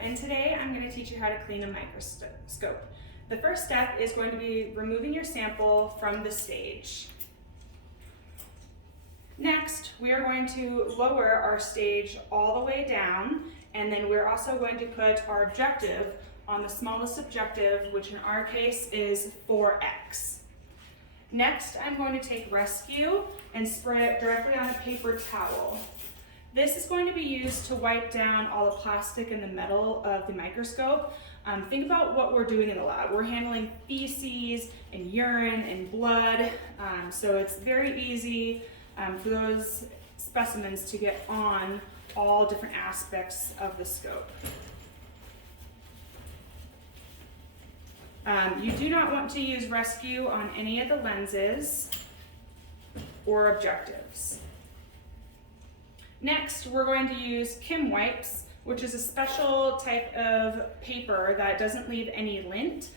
and today I'm going to teach you how to clean a microscope. The first step is going to be removing your sample from the stage. Next, we are going to lower our stage all the way down, and then we're also going to put our objective on the smallest objective, which in our case is 4x. Next, I'm going to take Rescue and spray it directly on a paper towel. This is going to be used to wipe down all the plastic and the metal of the microscope. Think about what we're doing in the lab. We're handling feces and urine and blood, so it's very easy for those specimens to get on all different aspects of the scope. You do not want to use Rescue on any of the lenses or objectives. Next, we're going to use Kim wipes, which is a special type of paper that doesn't leave any lint.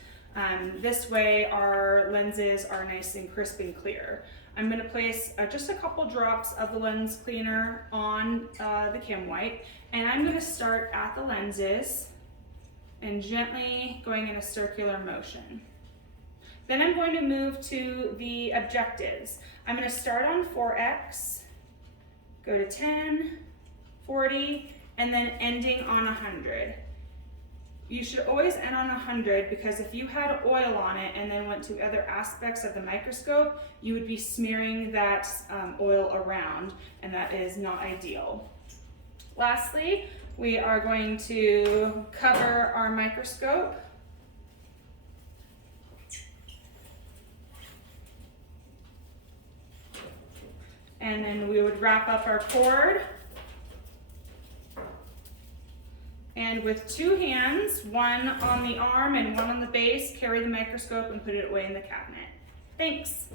This way our lenses are nice and crisp and clear. I'm going to place just a couple drops of the lens cleaner on the Kim wipe, and I'm going to start at the lenses and gently going in a circular motion. Then I'm going to move to the objectives. I'm going to start on 4x, go to 10, 40, and then ending on 100. You should always end on 100 because if you had oil on it and then went to other aspects of the microscope, you would be smearing that oil around, and that is not ideal. Lastly, we are going to cover our microscope. And then we would wrap up our cord. And with two hands, one on the arm and one on the base, carry the microscope and put it away in the cabinet. Thanks.